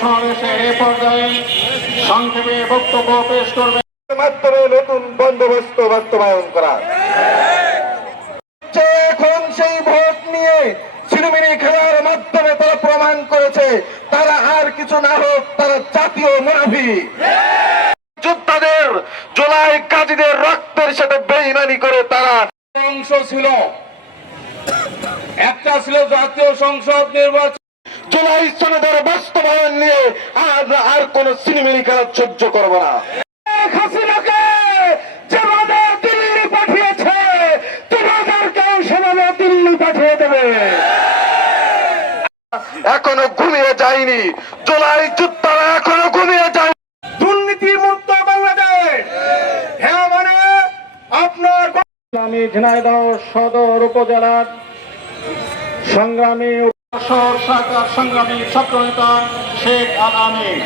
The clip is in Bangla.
সমাবেশে এ পর্যায়ে সংক্ষেপে বক্তব্য পেশ করবেন মাধ্যমে নতুন বন্দোবস্ত বাস্তবায়ন করা। এখন সেই ভোট নিয়ে ছিনিমিনি খেলার মাধ্যমে তারা প্রমাণ করেছে তারা আর কিছু না হোক তারা জাতীয় মুনাফিক। যোদ্ধাদের জুলাই গাজীদের রক্তের সাথে বেইমানি করে তারা অংশ ছিল। একটা ছিল জাতীয় সংসদ নির্বাচন, জুলাই সনদের বাস্তবায়ন নিয়ে আমরা আর কোন ছিনিমিনি খেলা সহ্য করবো না। হাসিনাকে যেভাবে দিল্লি পাঠিয়েছে তোমাদেরকেও সেভাবে দিল্লি পাঠিয়ে দেবে। এখনো ঘুমিয়ে যায়নি জুলাই যোদ্ধারা, এখনো ঘুমিয়ে যায়। দুর্নীতি মুক্ত বাংলাদেশ হ্যাঁ মানে আপনার আমি ঝিনাইদহ সদর উপজেলার সংগ্রামী শাখার সংগ্রামী ছাত্রনেতা শেখ আল আমিন।